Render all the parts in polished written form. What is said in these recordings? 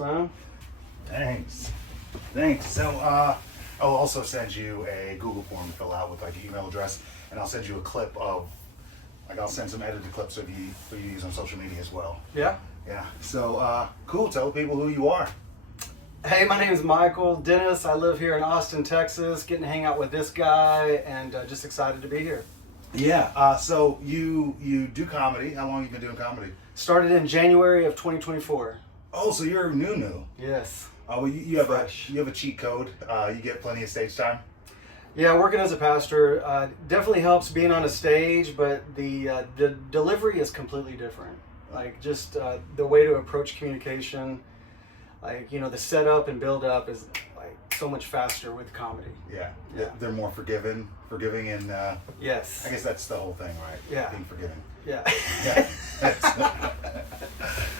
man. Thanks. So, I'll also send you a Google form to fill out with like your email address, and I'll send you a clip of, like, I'll send some edited clips of you for you to use on social media as well. Yeah. Yeah. So, cool. Tell people who you are. Hey, my name is Michael Dennis. I live here in Austin, Texas. Getting to hang out with this guy, and just excited to be here. Yeah. So you do comedy. How long have you been doing comedy? Started in January of 2024. Oh, so you're new. Yes. Oh, well, you have Fresh. you have a cheat code. You get plenty of stage time. Yeah, working as a pastor definitely helps being on a stage, but the delivery is completely different. Like just the way to approach communication, like the setup and build up is like so much faster with comedy. Yeah. Yeah. They're more forgiving, and Yes. I guess that's the whole thing, right? Yeah. Being forgiving. Yeah. Yeah.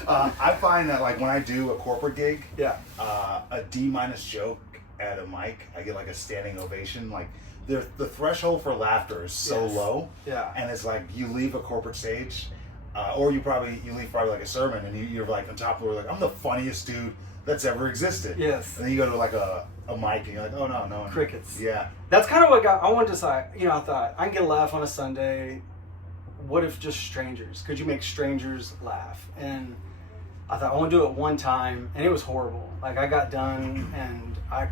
I find that like when I do a corporate gig, Yeah. a D- joke at a mic, I get like a standing ovation. Like the threshold for laughter is so Yes. low, Yeah. and it's like you leave a corporate stage, or you leave like a sermon, and you're like on top of the world, like I'm the funniest dude that's ever existed. Yes. And then you go to like a mic, and you're like, oh no. Crickets. Yeah. That's kind of what I wanted to say. I thought I can get a laugh on a Sunday. What if just strangers? Could you make strangers laugh? And I thought I want to do it one time, and it was horrible. Like I got done, and I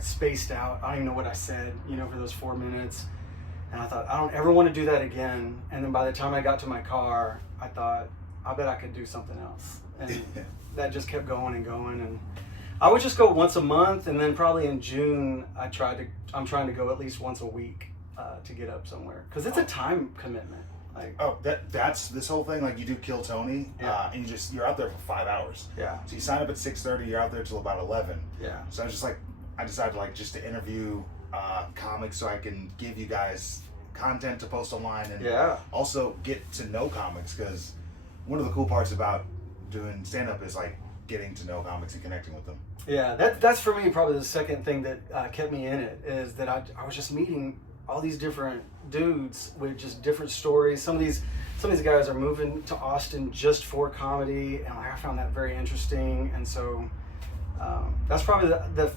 spaced out. I don't even know what I said, for those 4 minutes. And I thought I don't ever want to do that again. And then by the time I got to my car, I thought I bet I could do something else. And that just kept going and going. And I would just go once a month, and then probably in June I'm trying to go at least once a week to get up somewhere, because it's a time commitment. Like, Oh, that's this whole thing. Like you do Kill Tony, Yeah. and you're out there for 5 hours. yeah, So you sign up at 6:30. You're out there till about 11. yeah, So I decided just to interview comics so I can give you guys content to post online, and yeah, also get to know comics, because one of the cool parts about doing stand up is like getting to know comics and connecting with them. yeah. That's for me probably the second thing that kept me in it, is that I was just meeting all these different dudes with just different stories. Some of these guys are moving to Austin just for comedy, and I found that very interesting. And so that's probably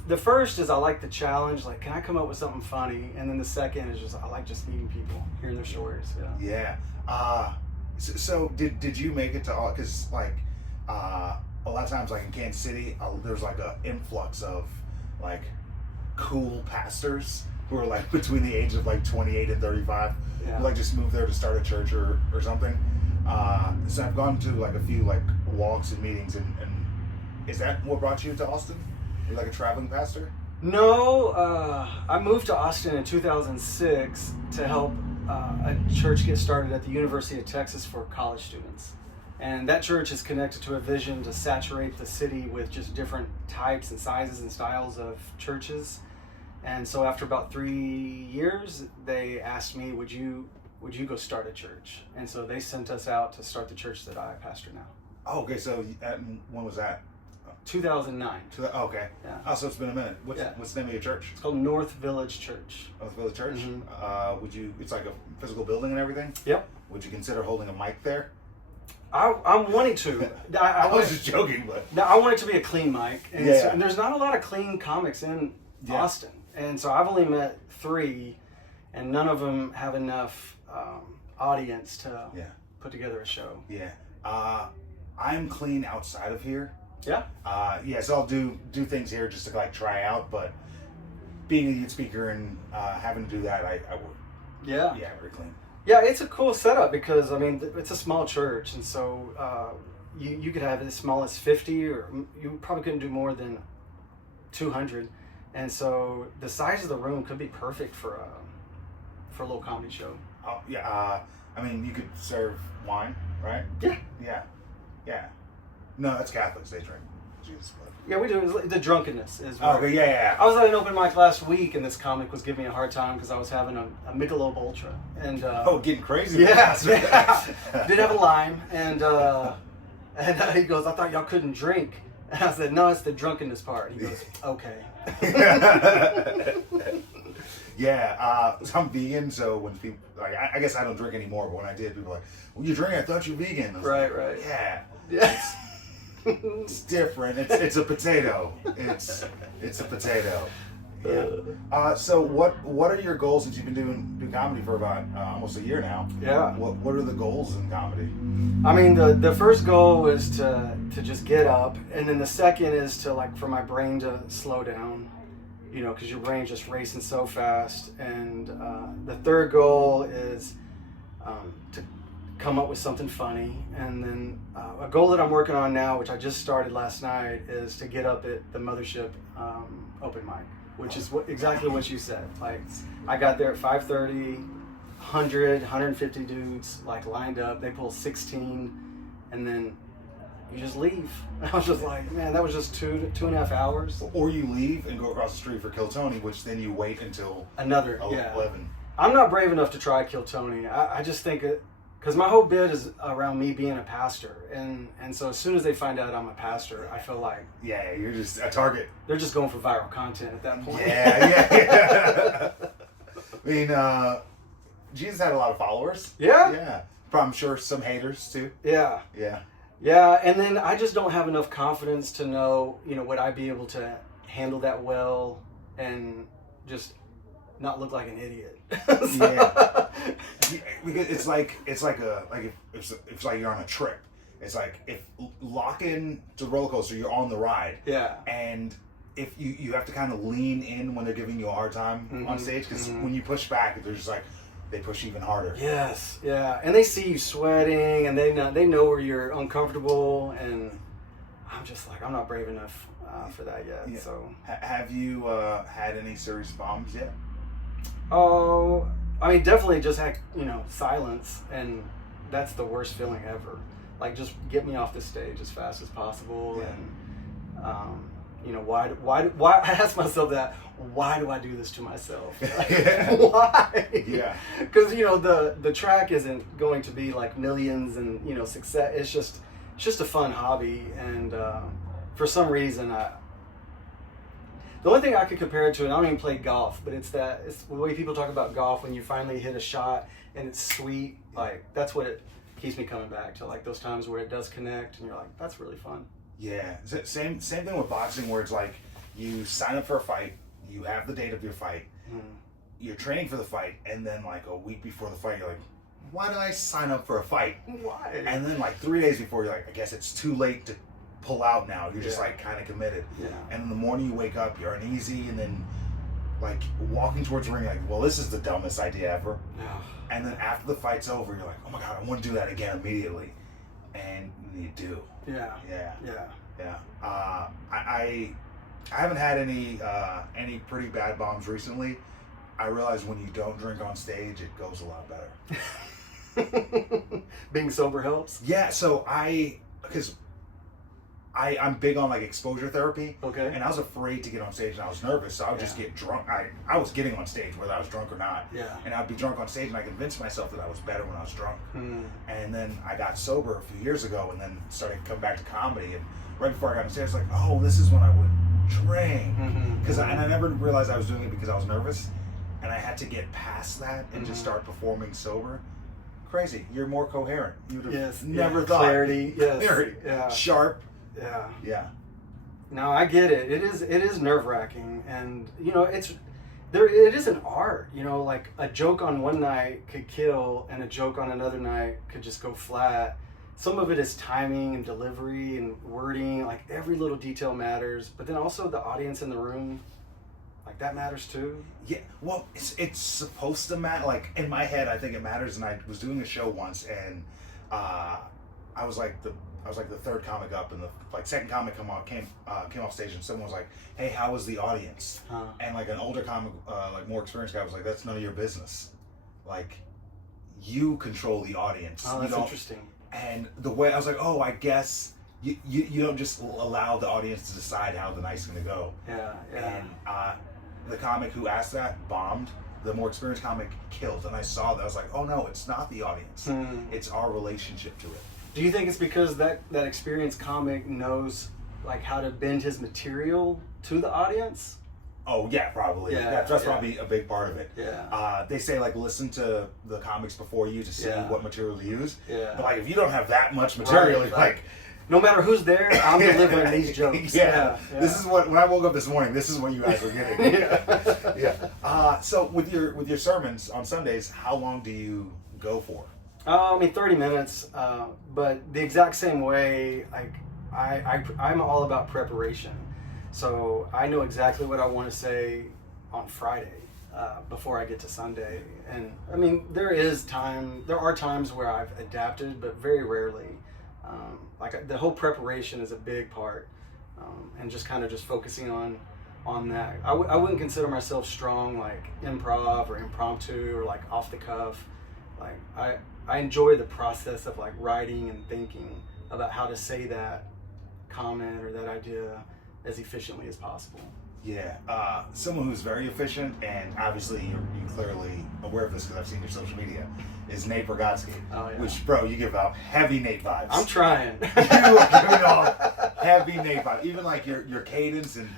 the first is I like the challenge. Like, can I come up with something funny? And then the second is just I like just meeting people, hearing their stories. Yeah. Yeah. So did you make it to, because like a lot of times like in Kansas City, there's like a influx of like cool pastors who are like between the age of like 28 and 35, Yeah. who like just moved there to start a church or something. So I've gone to like a few like walks and meetings, and is that what brought you to Austin? You're like a traveling pastor? No, I moved to Austin in 2006 to help a church get started at the University of Texas for college students. And that church is connected to a vision to saturate the city with just different types and sizes and styles of churches. And so after about 3 years, they asked me, would you go start a church? And so they sent us out to start the church that I pastor now. Oh, okay. So when was that? 2009. Okay. Yeah. Oh, so it's been a minute. What's Yeah. the name of your church? It's called North Village Church. North Village Church. Mhm. It's like a physical building and everything. Yep. Would you consider holding a mic there? I'm wanting to. I was want just joking, but I want it to be a clean mic. And, Yeah. and there's not a lot of clean comics in Yeah. Austin. And so I've only met 3, and none of them have enough audience to yeah, put together a show. yeah. I'm clean outside of here. Yeah. So I'll do things here just to like try out, but being a youth speaker and having to do that, I would. Yeah. Yeah, very clean. Yeah, it's a cool setup because, I mean, it's a small church. And so you could have as small as 50, or you probably couldn't do more than 200. And so the size of the room could be perfect for a little comedy show. Oh, yeah. I mean, you could serve wine, right? Yeah. Yeah. No, that's Catholics. They drink. Jesus, but. Yeah, we do. The drunkenness is. Oh, okay, yeah. I was at an open mic last week, and this comic was giving me a hard time because I was having a Michelob Ultra, and Getting crazy. yeah, did have a lime, and he goes, "I thought y'all couldn't drink," and I said, "No, it's the drunkenness part." He goes, "Okay." Yeah, so I'm vegan, so when people like, I guess I don't drink anymore, but when I did, people were like, "Well, you drink? I thought you were vegan." I was Right, like, right. Yeah. Yes. It's different. It's a potato. It's a potato. Yeah. So what are your goals since you've been doing comedy for about almost a year now? Yeah. What are the goals in comedy? I mean, the first goal is to just get up, and then the second is to like for my brain to slow down, you know, because your brain's just racing so fast. And the third goal is to come up with something funny, and then a goal that I'm working on now, which I just started last night, is to get up at the Mothership open mic, which is exactly what you said. Like, I got there at 5:30, 150 dudes like lined up. They pull 16, and then you just leave. I was just like, man, that was just two and a half hours. Or you leave and go across the street for Kill Tony, which then you wait until another 11. I'm not brave enough to try Kill Tony. I just think it, because my whole bit is around me being a pastor, and so as soon as they find out I'm a pastor, I feel like you're just a target. They're just going for viral content at that point. Yeah. I mean, Jesus had a lot of followers. Yeah. But I'm sure some haters too. Yeah. And then I just don't have enough confidence to know, you know, would I be able to handle that well and just not look like an idiot. Yeah, because it's like if you're on a trip. It's like if lock in to the roller coaster, you're on the ride. Yeah. And if you have to kind of lean in when they're giving you a hard time on stage, because when you push back, they're just like they push even harder. Yes. Yeah. And they see you sweating, and they know where you're uncomfortable, and I'm just like, I'm not brave enough for that yet. Yeah. So have you had any serious bombs yet? Oh, I mean, definitely just had, you know, silence, and that's the worst feeling ever. Like, just get me off the stage as fast as possible, and you know, why? I ask myself that. Why do I do this to myself? Like, why? Yeah. Because you know the track isn't going to be like millions and, you know, success. It's just a fun hobby, and for some reason the only thing I could compare it to, and I don't even play golf, but it's the way people talk about golf when you finally hit a shot and it's sweet. Like, that's what it keeps me coming back to, like those times where it does connect and you're like, that's really fun. Yeah, same thing with boxing, where it's like you sign up for a fight, you have the date of your fight, you're training for the fight, and then like a week before the fight, you're like, why did I sign up for a fight? Why? And then like 3 days before, you're like, I guess it's too late to pull out now. You're just like kind of committed. Yeah. And in the morning you wake up, you're uneasy, and then like walking towards the ring, like, well, this is the dumbest idea ever. And then after the fight's over, you're like, oh my god, I want to do that again immediately, and you do. Yeah. I haven't had any pretty bad bombs recently. I realize when you don't drink on stage, it goes a lot better. Being sober helps. Yeah. So because I'm big on like exposure therapy. Okay. And I was afraid to get on stage, and I was nervous, so I would just get drunk. I was getting on stage whether I was drunk or not. Yeah. And I'd be drunk on stage, and I convinced myself that I was better when I was drunk. And then I got sober a few years ago, and then started to come back to comedy. And right before I got on stage, I was like, oh, this is when I would drink. And I never realized I was doing it because I was nervous, and I had to get past that and just start performing sober. Crazy. You're more coherent. You'd have never thought. Clarity. Yes. Clarity. Yeah. Sharp. Yeah. No, I get it. It is nerve-wracking, and you know, it is an art. You know, like a joke on one night could kill, and a joke on another night could just go flat. Some of it is timing and delivery and wording. Like, every little detail matters, but then also the audience in the room, like, that matters too. Yeah. Well, it's supposed to matter. Like, in my head, I think it matters. And I was doing a show once, and I was like the third comic up, and the second comic came off stage, and someone was like, "Hey, how was the audience?" And like an older comic, like more experienced guy was like, "That's none of your business. Like, you control the audience." Oh, that's interesting. And the way I was like, "Oh, I guess you don't just allow the audience to decide how the night's gonna go." Yeah. And the comic who asked that bombed. The more experienced comic killed, and I saw that. I was like, "Oh no, it's not the audience. It's our relationship to it." Do you think it's because that experienced comic knows like how to bend his material to the audience? Oh yeah, probably. Yeah, that's probably a big part of it. Yeah. They say like listen to the comics before you to see what material to use. Yeah. But like if you don't have that much material, right, like no matter who's there, I'm delivering these jokes. Yeah. Yeah. This is what when I woke up this morning. This is what you guys were getting. Yeah. Yeah. So with your sermons on Sundays, how long do you go for? I mean, 30 minutes, but the exact same way, like, I'm all about preparation. So I know exactly what I want to say on Friday before I get to Sunday. And I mean, there are times where I've adapted, but very rarely. Like the whole preparation is a big part, and just kind of just focusing on that. I wouldn't consider myself strong, like improv or impromptu or like off the cuff. Like I enjoy the process of like writing and thinking about how to say that comment or that idea as efficiently as possible. Yeah, someone who's very efficient, and obviously you're clearly aware of this because I've seen your social media, is Nate Bargatze. Oh, yeah. Which, bro, you give out heavy Nate vibes. I'm trying. You are giving off heavy Nate vibes. Even like your cadence, and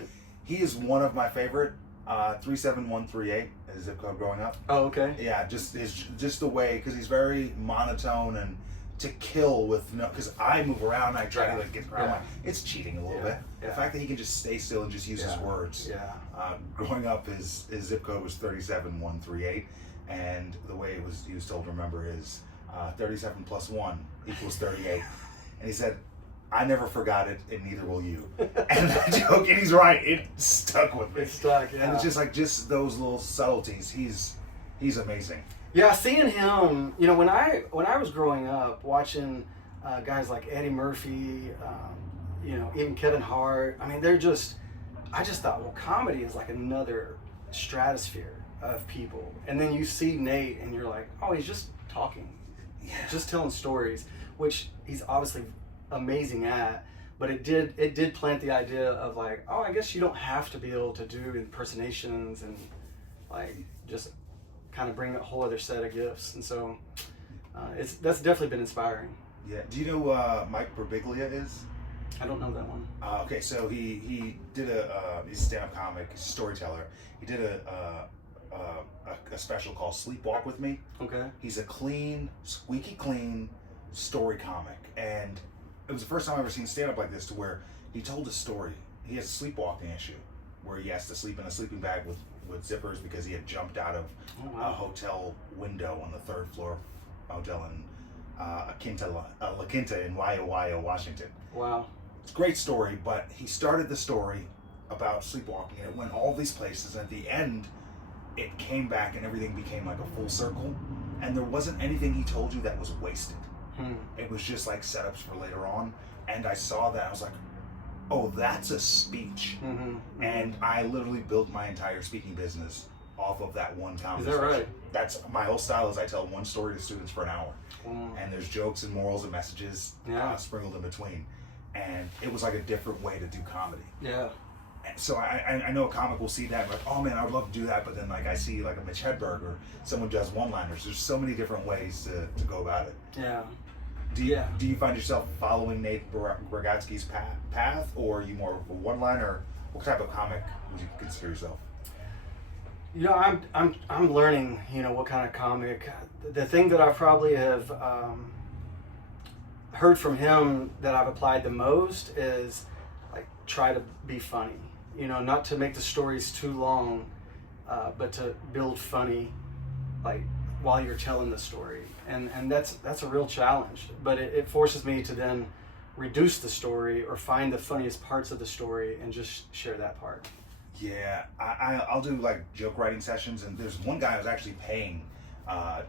he is one of my favorite. 37138 is zip code growing up. Oh, okay. Yeah, just the way, because he's very monotone and to kill with no, because I move around and I try to like get around. Like, it's cheating a little bit. Yeah. The fact that he can just stay still and just use his words. Yeah. Growing up, his zip code was 37138, and the way he was told to remember is 37 plus 1 equals 38. And he said, I never forgot it, and neither will you. And that joke, and he's right, it stuck with me. It stuck, yeah. And it's just like those little subtleties. He's amazing. Yeah, seeing him, you know, when I was growing up, watching guys like Eddie Murphy, you know, even Kevin Hart. I mean, I just thought, well, comedy is like another stratosphere of people. And then you see Nate, and you're like, oh, he's just talking, just telling stories, which he's obviously amazing at. But it did plant the idea of like, oh, I guess you don't have to be able to do impersonations and like just kind of bring a whole other set of gifts. And so that's definitely been inspiring. Yeah. Do you know who Mike Birbiglia is? I don't know that one. Okay, so he did he's a stand-up comic, he's a storyteller. He did a special called Sleepwalk with Me. Okay. He's a clean, squeaky clean story comic, and it was the first time I've ever seen stand-up like this, to where he told a story. He has a sleepwalking issue where he has to sleep in a sleeping bag with zippers because he had jumped out of a hotel window on the 3rd floor hotel in La Quinta in Waiawai, Washington. Wow. It's a great story, but he started the story about sleepwalking, and it went all these places, and at the end it came back and everything became like a full circle, and there wasn't anything he told you that was wasted. It was just like setups for later on, and I saw that, I was like, oh, that's a speech. And I literally built my entire speaking business off of that one comedy. Is that right? That's my whole style, is I tell one story to students for an hour, and there's jokes and morals and messages sprinkled in between, and it was like a different way to do comedy. Yeah. And so I know a comic will see that and like, oh man, I would love to do that, but then like I see like a Mitch Hedberg or someone does one-liners. There's so many different ways to go about it. Yeah. Do you find yourself following Nate Bargatze's path, or are you more of a one-liner? What type of comic would you consider yourself? You know, I'm learning, you know, what kind of comic. The thing that I probably have heard from him that I've applied the most is like, try to be funny. You know, not to make the stories too long, but to build funny, like, while you're telling the story. And that's a real challenge, but it forces me to then reduce the story or find the funniest parts of the story and just share that part. Yeah, I'll do like joke writing sessions, and there's one guy I was actually paying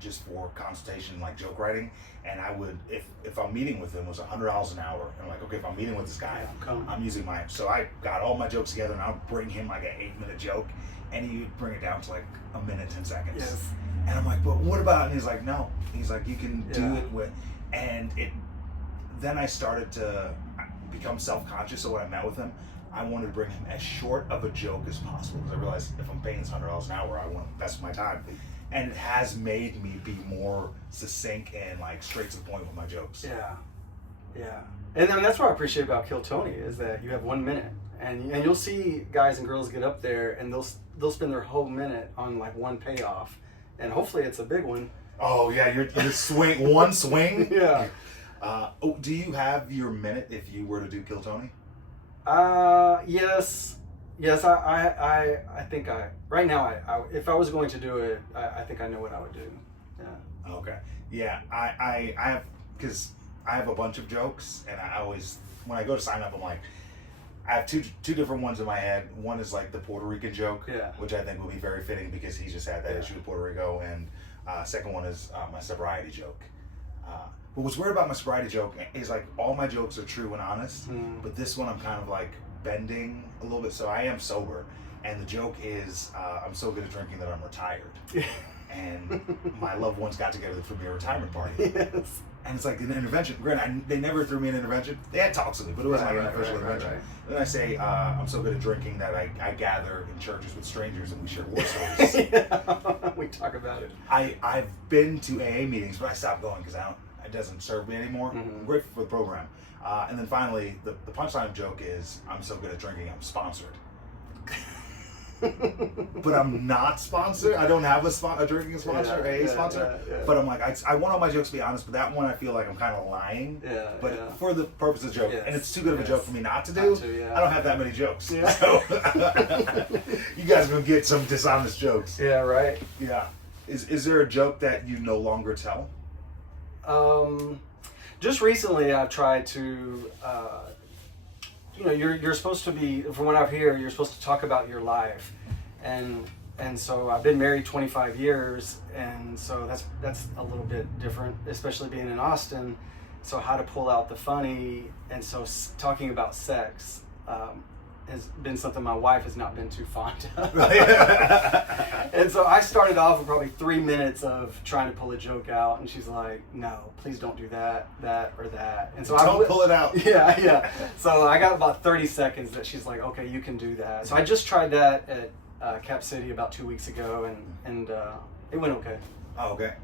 just for consultation, like joke writing, and I would, if I'm meeting with him, it was $100 an hour. And I'm like, okay, if I'm meeting with this guy, I'm using so I got all my jokes together, and I would bring him like an 8-minute joke, and he would bring it down to like a minute, 10 seconds. Yes. And I'm like, but what about? And he's like, no. He's like, you can do it with, and then I started to become self-conscious. So when I met with him, I wanted to bring him as short of a joke as possible, because I realized if I'm paying this $100 an hour, I want to invest my time. And it has made me be more succinct and like straight to the point with my jokes. Yeah. And then that's what I appreciate about Kill Tony, is that you have 1 minute, and you'll see guys and girls get up there and they'll spend their whole minute on like one payoff, and hopefully it's a big one. Oh yeah, you're swing one swing. Yeah. Do you have your minute if you were to do Kill Tony? Yes. I think right now, if I was going to do it, I think I know what I would do. Yeah. Okay. Yeah, I have, because I have a bunch of jokes, and I always, when I go to sign up, I'm like, I have two different ones in my head. One is like the Puerto Rican joke, Yeah. which I think will be very fitting because he just had that Yeah. issue with Puerto Rico, and second one is my sobriety joke. But what's weird about my sobriety joke is like all my jokes are true and honest, but this one I'm kind of like bending a little bit. So I am sober, and the joke is I'm so good at drinking that I'm retired. And my loved ones got together for me a retirement party. Yes. And it's like an intervention. Granted, they never threw me an intervention. They had talks with me, but it wasn't like an official intervention. Right. Then I say, I'm so good at drinking that I gather in churches with strangers and we share war stories. Yeah. We talk about it. I've been to AA meetings, but I stopped going because it doesn't serve me anymore. Mm-hmm. Great for the program. And then finally, the punchline joke is, I'm so good at drinking, I'm sponsored. But I'm not sponsored. I don't have a drinking sponsor, AA sponsor. Yeah. But I'm like, I want all my jokes to be honest, but that one I feel like I'm kind of lying. Yeah. But yeah. for the purpose of the joke, Yes. and it's too good of a Yes. joke for me not to do. Yeah. I don't have that many jokes. Yeah. So you guys will get some dishonest jokes. Yeah. Right. Yeah. Is there a joke that you no longer tell? Just recently, I've tried to. You're supposed to be, from what I've heard, you're supposed to talk about your life, and so I've been married 25 years, and so that's a little bit different, especially being in Austin. So how to pull out the funny, and so talking about sex has been something my wife has not been too fond of. And so I started off with probably 3 minutes of trying to pull a joke out, and she's like, "No, please don't do that, or that." And so Don't pull it out. Yeah. So I got about 30 seconds that she's like, "Okay, you can do that." So I just tried that at Cap City about 2 weeks ago, and it went okay. Oh, okay.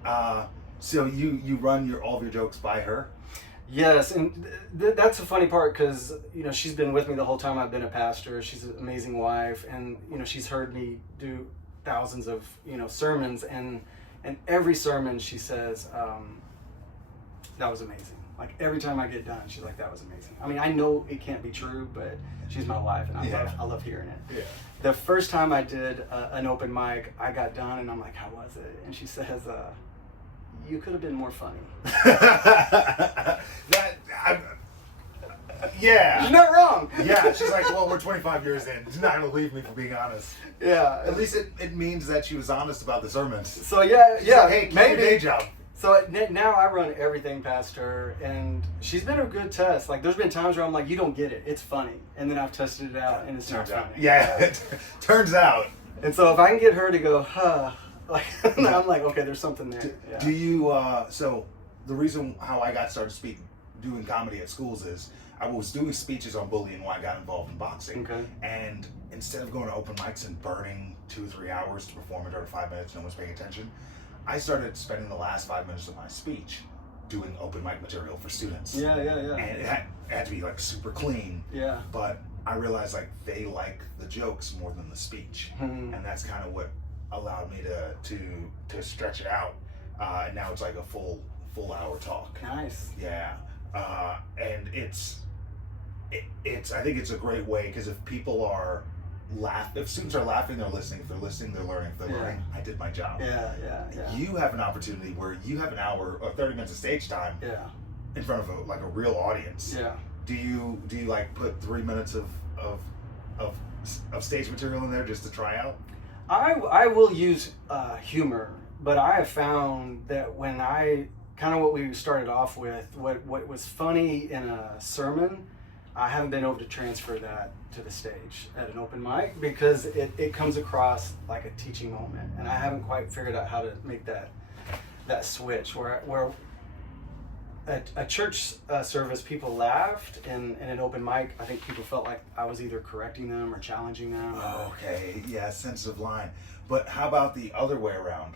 So you run all of your jokes by her? Yes, and that's the funny part because she's been with me the whole time I've been a pastor. She's an amazing wife, and she's heard me do thousands of sermons, and every sermon she says that was amazing. Like every time I get done, she's like, "That was amazing." I mean, I know it can't be true, but she's my wife, and I love hearing it. Yeah. The first time I did an open mic, I got done, and I'm like, "How was it?" And she says, "You could have been more funny." Yeah. She's not wrong. Yeah, she's like, well, we're 25 years in. She's not gonna leave me for being honest. Yeah. At least it means that she was honest about the sermons. So yeah, She's like, hey, keep your maybe. day job. So now I run everything past her, and she's been a good test. Like there's been times where I'm like, "You don't get it. It's funny," and then I've tested it out, and it's not funny. Yeah, it turns out. And so if I can get her to go, "Huh," like I'm like, okay, there's something there. Yeah. Do you? So the reason how I got started doing comedy at schools is I was doing speeches on bullying when I got involved in boxing. Okay. And instead of going to open mics and burning 2-3 hours to perform it, or 5 minutes, no one's paying attention, I started spending the last 5 minutes of my speech doing open mic material for students. Yeah. And it had to be like super clean. Yeah. But I realized like they like the jokes more than the speech, and that's kind of what allowed me to stretch it out. And now it's like a full hour talk. Nice. Yeah. And it's I think it's a great way because if people are if students are laughing, they're listening. If they're listening, they're learning. If they're learning, I did my job. Yeah. You have an opportunity where you have an hour or 30 minutes of stage time Yeah. in front of a real audience. Yeah. Do you like put 3 minutes of stage material in there just to try out? I will use humor, but I have found that when I kind of what we started off with, what was funny in a sermon, I haven't been able to transfer that to the stage at an open mic because it comes across like a teaching moment, and I haven't quite figured out how to make that switch where a church service people laughed, and in an open mic I think people felt like I was either correcting them or challenging them. Okay, yeah, sensitive line. But how about the other way around?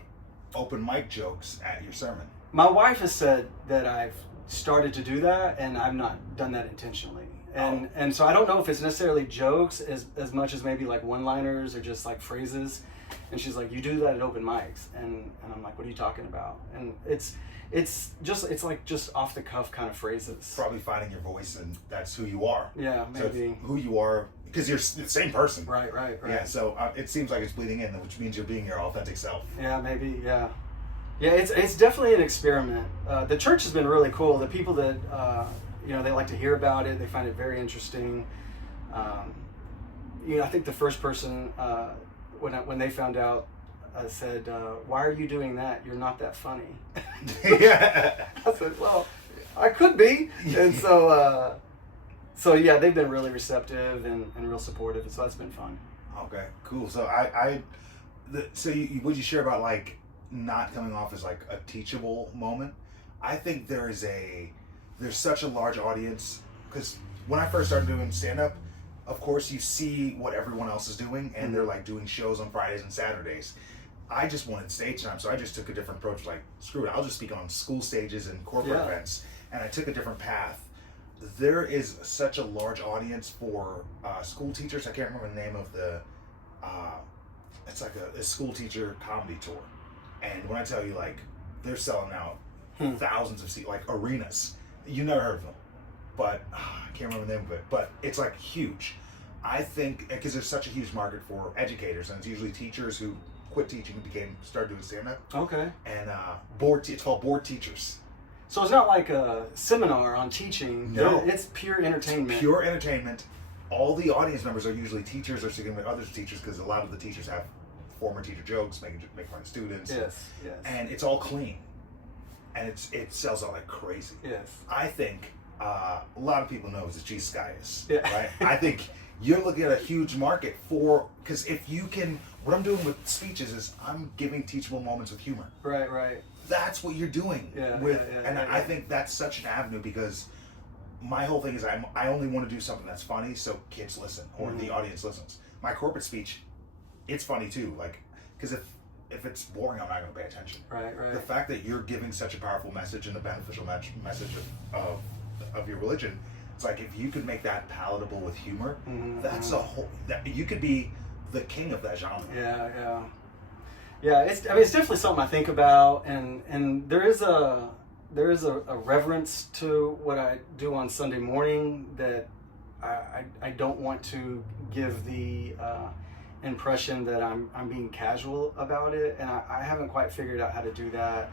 Open mic jokes at your sermon. My wife has said that I've started to do that, and I've not done that intentionally. And so I don't know if it's necessarily jokes as much as maybe like one-liners or just like phrases. And she's like, "You do that at open mics," and I'm like, "What are you talking about?" And it's like just off the cuff kind of phrases. Probably finding your voice, and that's who you are. Yeah, So maybe. who you are, because you're the same person. Right. Yeah, so it seems like it's bleeding in, which means you're being your authentic self. Yeah, maybe. Yeah. Yeah, it's definitely an experiment. The church has been really cool. The people that they like to hear about it. They find it very interesting. I think the first person when they found out said, "Why are you doing that? You're not that funny." Yeah. I said, "Well, I could be," and so yeah, they've been really receptive and real supportive, and so that's been fun. Okay, cool. So would you share about like not coming off as like a teachable moment? I think there's such a large audience, because when I first started doing stand-up, of course you see what everyone else is doing, and they're like doing shows on Fridays and Saturdays. I just wanted stage time, so I just took a different approach. Like, screw it, I'll just speak on school stages and corporate events, and I took a different path. There is such a large audience for school teachers. I can't remember the name of the. It's like a school teacher comedy tour, and when I tell you, like, they're selling out thousands of seats, like arenas. You never heard of them, but I can't remember the name of it. But it's like huge. I think because there's such a huge market for educators, and it's usually teachers who quit teaching and started doing stand-up. Okay. And it's called Bored Teachers. So it's not like a seminar on teaching. No. It's pure entertainment. Pure entertainment. All the audience members are usually teachers or significant other teachers, because a lot of the teachers have former teacher jokes, make fun of students. Yes. And it's all clean. And it sells out like crazy. Yes. I think a lot of people know it's Jesus Gaius, Yeah. right? I think you're looking at a huge market because if you can, what I'm doing with speeches is I'm giving teachable moments with humor. Right. That's what you're doing. I think that's such an avenue, because my whole thing is I only want to do something that's funny so kids listen, or the audience listens. My corporate speech, it's funny too, like, because if it's boring, I'm not going to pay attention. Right. The fact that you're giving such a powerful message and a beneficial message of your religion, it's like, if you could make that palatable with humor, that's you could be the king of that genre. Yeah. It's definitely something I think about, and there is a reverence to what I do on Sunday morning that I don't want to give the impression that I'm being casual about it, and I haven't quite figured out how to do that.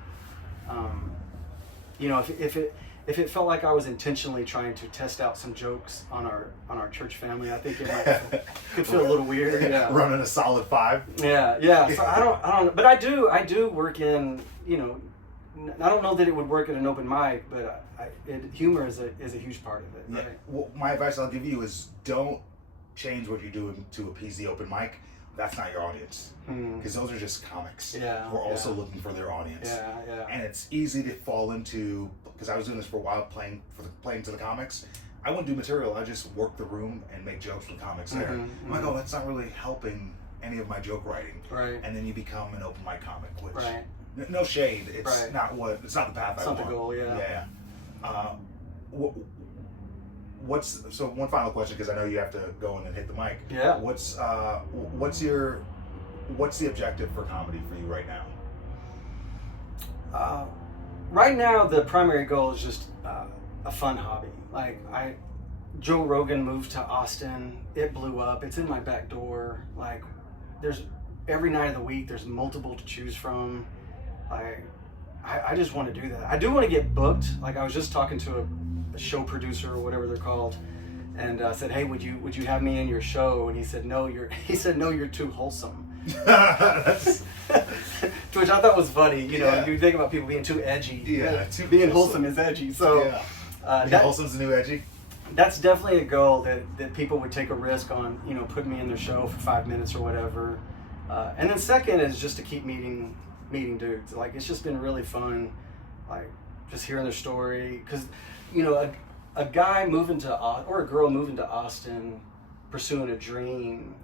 If it felt like I was intentionally trying to test out some jokes on our church family, I think it could feel a little weird. Yeah. Running a solid 5. Yeah. So I don't. But I do work in. I don't know that it would work at an open mic, but humor is a huge part of it. Right? Yeah. Well, my advice I'll give you is don't change what you're doing to appease the open mic. That's not your audience, because those are just comics. Yeah. Who are also looking for their audience. Yeah. And it's easy to fall into, because I was doing this for a while, playing to the comics. I wouldn't do material. I just work the room and make jokes with comics there. I'm like, oh, that's not really helping any of my joke writing. Right. And then you become an open mic comic, which Right. no shade. It's not the path It's I not want. the goal. Yeah. So one final question, because I know you have to go in and hit the mic. Yeah. What's the objective for comedy for you right now? Right now, the primary goal is just a fun hobby. Like Joe Rogan moved to Austin. It blew up. It's in my back door. Like, there's every night of the week. There's multiple to choose from. I just want to do that. I do want to get booked. Like, I was just talking to a show producer or whatever they're called, and said, "Hey, would you have me in your show?" And he said, "No, you're too wholesome." To which I thought was funny. You think about people being too edgy. Yeah, being wholesome is edgy. So being wholesome's the new edgy. That's definitely a goal that people would take a risk on. Putting me in their show for 5 minutes or whatever. And then second is just to keep meeting dudes. Like, it's just been really fun, like, just hearing their story, because a guy moving to or a girl moving to Austin, pursuing a dream.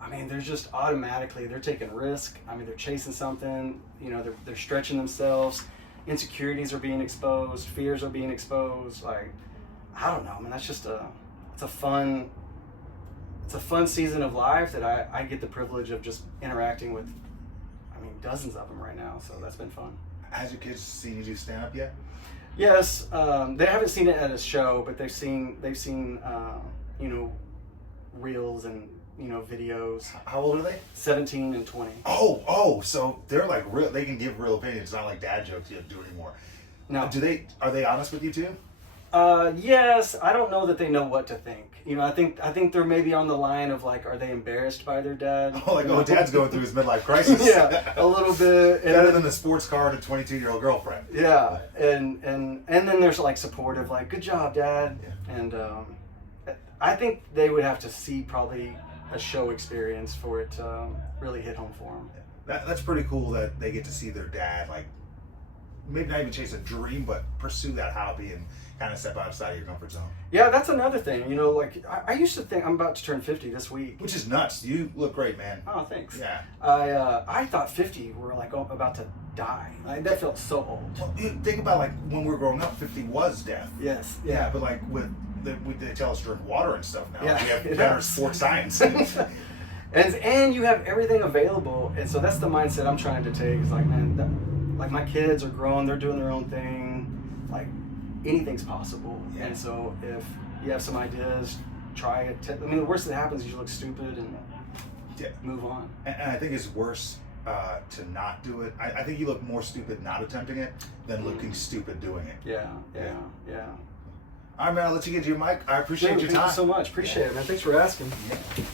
I mean, they're just automatically, they're taking risk. I mean, they're chasing something. They're stretching themselves. Insecurities are being exposed. Fears are being exposed. Like, I don't know, man. That's just it's a fun season of life that I get the privilege of just interacting with. I mean, dozens of them right now. So that's been fun. Has your kids seen you do stand up yet? Yes, they haven't seen it at a show, but they've seen you know, reels and, you know, videos. How old are they? 17 and 20. Oh, so they're like real. They can give real opinions. It's not like dad jokes you have to do anymore. No. Are they honest with you too? Yes, I don't know that they know what to think. You know, I think they're maybe on the line of like, are they embarrassed by their dad? Oh, like, oh, dad's going through his midlife crisis. Yeah, a little bit. Better than the sports car and a 22-year-old girlfriend. Yeah, and then there's like supportive, like, good job, dad. Yeah. And I think they would have to see probably a show experience for it to really hit home for them. That's pretty cool that they get to see their dad, like, maybe not even chase a dream, but pursue that hobby and kind of step outside of your comfort zone. Yeah, that's another thing. You know, like I used to think I'm about to turn 50 this week. Which is nuts. You look great, man. Oh, thanks. Yeah. I thought 50 were like about to die. Like, that felt so old. Well, you think about like when we were growing up, 50 was death. Yes. Yeah, but like they tell us to drink water and stuff now. Yeah, We have it better does. sports science. And you have everything available, and so that's the mindset I'm trying to take. Is like, man, like my kids are grown, they're doing their own thing. Like, anything's possible. Yeah. And so if you have some ideas, try it. I mean, the worst that happens is you look stupid and Yeah. move on. And I think it's worse to not do it. I think you look more stupid not attempting it than looking stupid doing it. Yeah. All right, man, I'll let you get to your mic. I appreciate your Thank time. you so much. Appreciate it, man. Thanks for asking. Yeah.